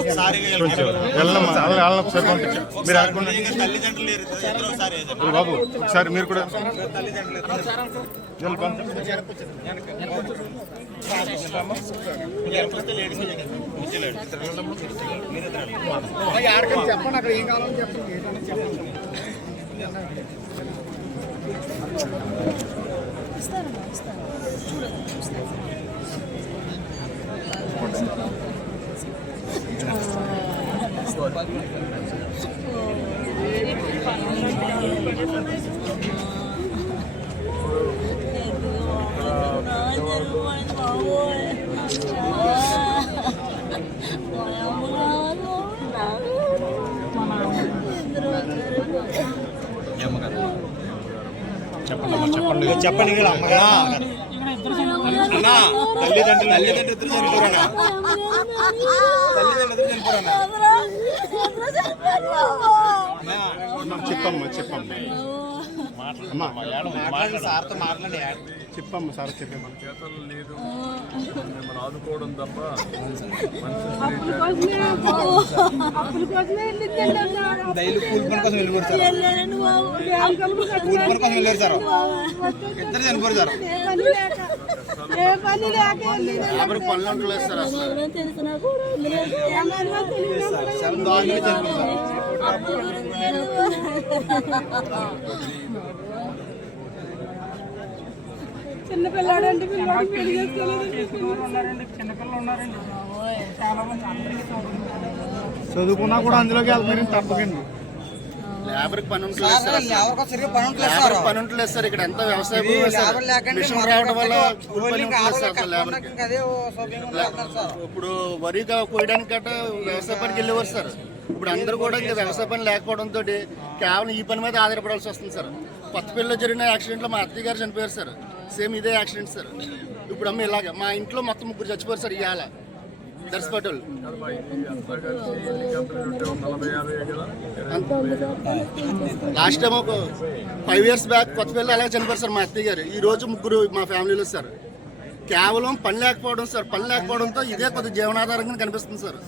ఒకసారి పంపించండి. మీరు అనుకున్న బాబు ఒకసారి మీరు కూడా చెప్పండి అక్కడ ఏం కావాలని చెప్పండి. చెప్పండి చెప్పమ్మా సార్తో మాట్లాడి చెప్పమ్మా సార్ చెప్పమ్మా. చేతలు లేదు, మిమ్మల్ని ఆదుకోవడం తప్ప డైలీ కూలి పని కోసం వెళ్ళిపోరు సార్. కూలి పని కోసం వెళ్ళారు సార్. ఇద్దరు చనిపోరు సార్. ఎవరు పనులు ఉండలేదు సార్. అసలు దారుణంగా చనిపోరు సార్. చిన్నపిల్లాడంటే చదువుకున్నా కూడా అందులోకి వెళ్తారు తప్పకండి. లేబర్కి పని ఉంటలేదు సార్. ఇక్కడ ఎంత వ్యవసాయ మిషన్ రావడం వల్ల ఇప్పుడు వరి కోయడానికి గట్రా వ్యవసాయ పనికి వెళ్ళేవారు సార్. ఇప్పుడు అందరూ కూడా ఇంకా వ్యవసాయ పని లేకపోవడంతో కేవలం ఈ పని మీద ఆధారపడాల్సి వస్తుంది సార్. కొత్తపల్లిలో జరిగిన యాక్సిడెంట్లో మా అత్తయ్య గారు చనిపోయారు సార్. సేమ్ ఇదే యాక్సిడెంట్ సార్. ఇప్పుడు అమ్మ ఇలాగ మా ఇంట్లో మొత్తం 3 చచ్చిపోయారు సార్. ఇవాళ దర్శపటోళ్ళు లాస్ట్ టైం ఒక 5 years బ్యాక్ కొత్తపల్లి అలాగే చనిపోయారు సార్ మా అత్తయ్య గారు. ఈ రోజు 3 మా ఫ్యామిలీలో సార్. కేవలం పని లేకపోవడం సార్. పని లేకపోవడంతో ఇదే కొద్ది జీవనాధారంగా కనిపిస్తుంది సార్.